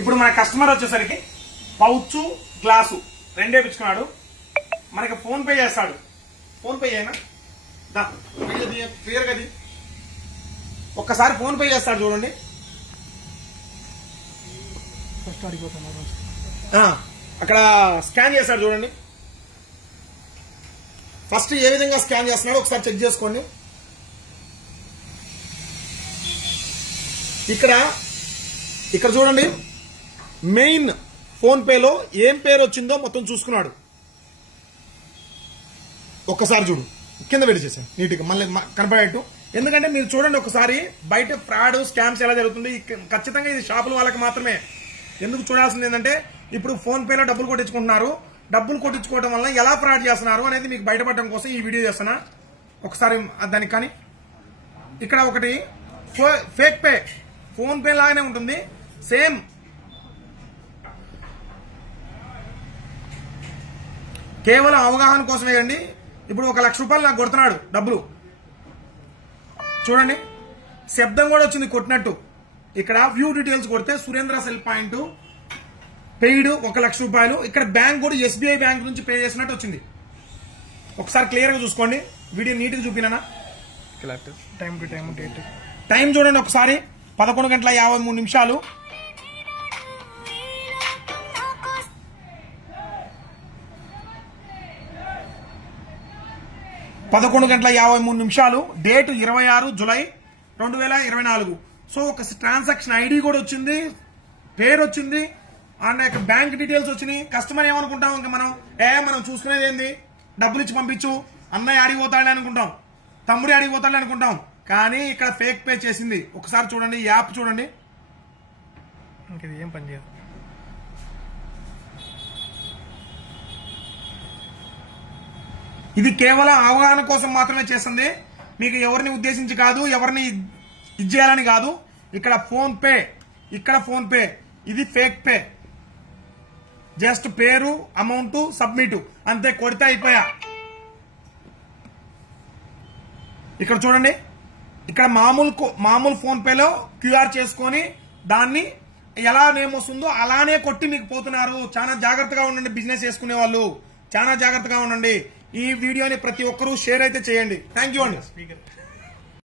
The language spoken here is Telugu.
ఇప్పుడు మన కస్టమర్ వచ్చేసరికి పౌచ్ గ్లాసు రెండే పిచ్చుకున్నాడు. మనకి ఫోన్ పే చేస్తాడు. ఫోన్ పే అయినా క్లియర్ గది ఒక్కసారి ఫోన్ పే చేస్తాడు చూడండి. అక్కడ స్కాన్ చేస్తాడు చూడండి. ఫస్ట్ ఏ విధంగా స్కాన్ చేస్తున్నాడో ఒకసారి చెక్ చేసుకోండి. ఇక్కడ చూడండి, మెయిన్ ఫోన్ పేలో ఏం పేరు వచ్చిందో మొత్తం చూసుకున్నాడు. ఒక్కసారి చూడు, కింద పెట్టి చేశాను నీట్గా మళ్ళీ కనపడేట్టు. ఎందుకంటే మీరు చూడండి ఒకసారి, బయట ఫ్రాడ్ స్కామ్స్ ఎలా జరుగుతుంది. ఖచ్చితంగా ఇది షాపుల వాళ్ళకి మాత్రమే. ఎందుకు చూడాల్సింది ఏంటంటే, ఇప్పుడు ఫోన్ పేలో డబ్బులు కొట్టించుకుంటున్నారు. డబ్బులు కొట్టించుకోవడం వల్ల ఎలా ఫ్రాడ్ చేస్తున్నారు అనేది మీకు బయటపడడం కోసం ఈ వీడియో చేస్తున్నా. ఒకసారి దానికి కానీ ఇక్కడ ఒకటి ఫేక్ పే, ఫోన్ పే లాగానే ఉంటుంది సేమ్. కేవలం అవగాహన కోసమే అండి. ఇప్పుడు 1 లక్ష రూపాయలు నాకు కొడుతున్నాడు డబ్బులు. చూడండి, శబ్దం కూడా వచ్చింది కొట్టినట్టు. ఇక్కడ వ్యూ డీటెయిల్స్ కొడితే సురేంద్ర సెల్ పాయింట్ పెయిడ్ 1 లక్ష రూపాయలు. ఇక్కడ బ్యాంక్ కూడా ఎస్బీఐ బ్యాంక్ నుంచి పే చేసినట్టు వచ్చింది. ఒకసారి క్లియర్ గా చూసుకోండి. వీడియో నీట్ గా చూపినా. Time to time date time చూడండి ఒకసారి, 11:53. 11:53. Date 26 July 2024. సో ఒక ట్రాన్సాక్షన్ ఐడి కూడా వచ్చింది, పేరు వచ్చింది, అండ్ బ్యాంక్ డీటెయిల్స్ వచ్చినాయి. కస్టమర్ ఏమనుకుంటాం, ఇంకా మనం చూసుకునేది ఏంది, డబ్బులు ఇచ్చి పంపించు, అన్నయ్య ఆడిపోతాడు అనుకుంటాం, తమ్ముడి ఆడిపోతాడు అనుకుంటాం. కానీ ఇక్కడ ఫేక్ పే చేసింది. ఒకసారి చూడండి, యాప్ చూడండి. ఇంక ఏం పని చేయదు. ఇది కేవలం అవగాహన కోసం మాత్రమే చేస్తుంది. మీకు ఎవరిని ఉద్దేశించి కాదు, ఎవరిని ఇది చేయాలని కాదు. ఇక్కడ ఫోన్ పే, ఇది ఫేక్ పే. జస్ట్ పేరు, అమౌంట్, సబ్మిట్ అంతే, కొడితే అయిపోయా. ఇక్కడ చూడండి, ఇక్కడ మామూలు ఫోన్ పేలో క్యూఆర్ చేసుకొని దాన్ని ఎలా నేమ్ వస్తుందో అలానే కొట్టి మీకు పోతున్నారు. చాలా జాగ్రత్తగా ఉండండి బిజినెస్ చేసుకునే వాళ్ళు, చాలా జాగ్రత్తగా ఉండండి. ఈ వీడియోని ప్రతి ఒక్కరూ షేర్ అయితే చేయండి. థ్యాంక్ యూ అండి.